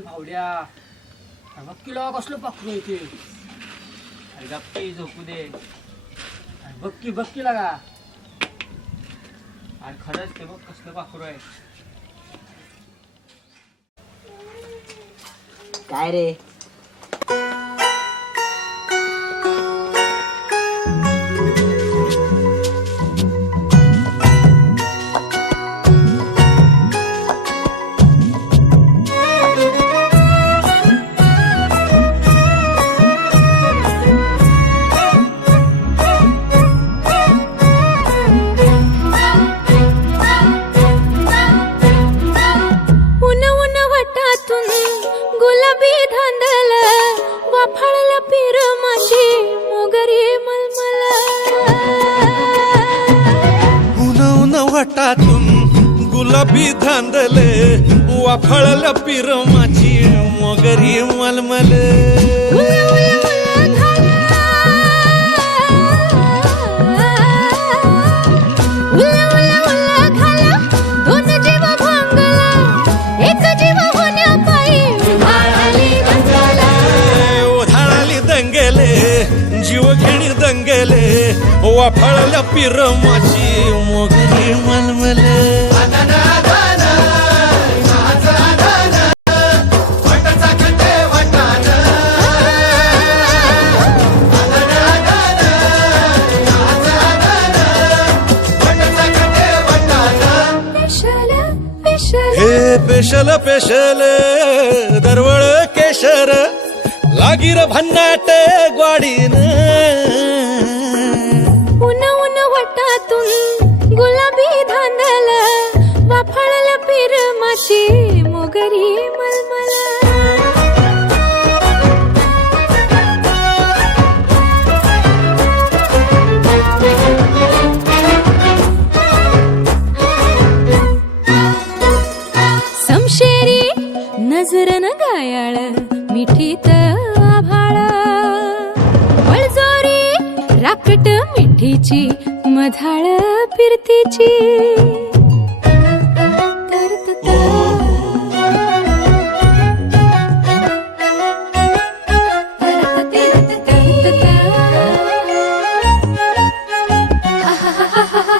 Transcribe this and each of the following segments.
भावड्या किलो कसलं पाखरू येते अरे गप्पी झोपू दे बक्की बक्की लागा आणि खरंच ते बघ कसलं पाखरू आहे काय रे गुलाबी धांदल वाफाळला पिर माझी मोगरी मलमल उन उन वाटातून गुलाबी धांदले वाफाळला पिर माझी मोगरी मलमल वाफाळल्या पिर माझी मोगरी मलमल हे पेशल पेशल दरवळ केशर लागीर भन्नाट ग्वाडीन गुलाबी धांदल वाफाळला पिर माझी मोगरी मलमल समशेरी नजरन गायाळ मिठीत आभाळ बळजोरी राकट मिठीची मधाळ फिरतीची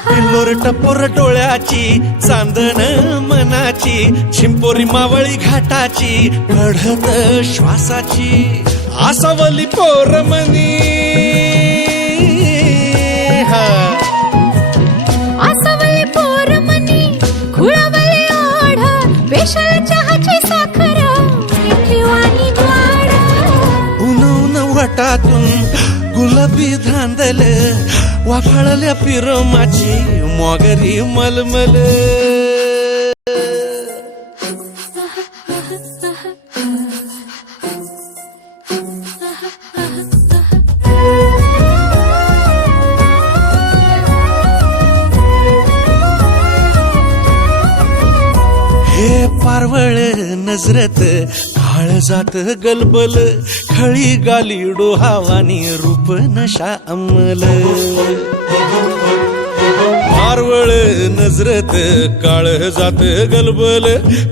किल्लोर टपोर डोळ्याची चांदण मनाची छिंपोरी मावळी घाटाची कढत श्वासाची आसावली पोरमनी आसावली पोरमनी खुळावली ओढ पेशल चहाची साखर ठेवानी द्वार उन उन वाटातून गुलाबी धांदल वाफाळल्या पिर माझी मोगरी मलमल हे पारवळ नजरत काळ जात गलबल खळी गाली डोहावानी रूप नशा अंमल पारवळ नजरत काळ जात गलबल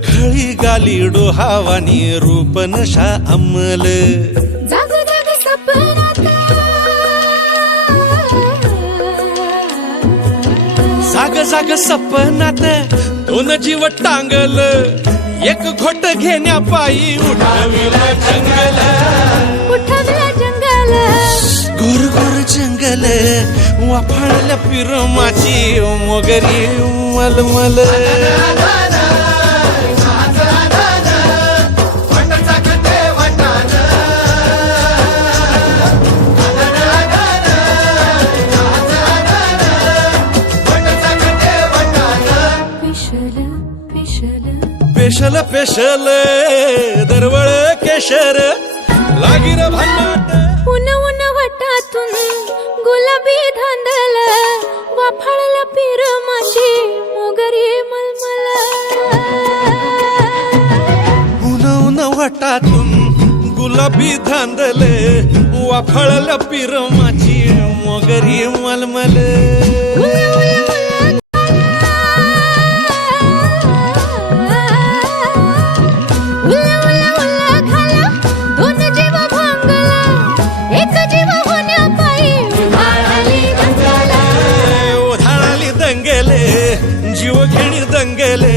खळी गाली डोहावानी रूप नशा अंमल जाग जाग सपनात जाग जाग सपनात दोन जीव टांगल एक घोट घेण्या पायी उठविला जंगल गोर गोर जंगल वाफाळल्या पिर माझी मोगरी मलमल पेशल पेशल दरवळ केशर लागीर भन्नाट उन उन वाटातून गुलाबी धांदल वाफाळला पिर माझी मोगरी मलमल उन उन वाटातून गुलाबी धांदले वाफळल्या पिरमाची मोगरी मलमल दोन जीव भांगला एक जीव होण्यापायी उधाळली दंगला उधाळली दंगेले जीव घेणी दंगेले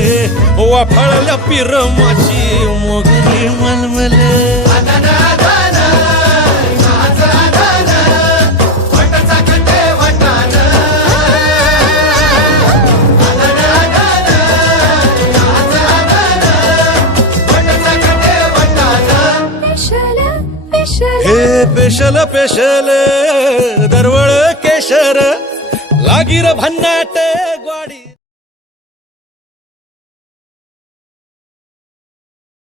वाफळल्या पिरमाची मोगरी मलमल हे पेशल पेशल दरवळ केशर लागीर भन्नाट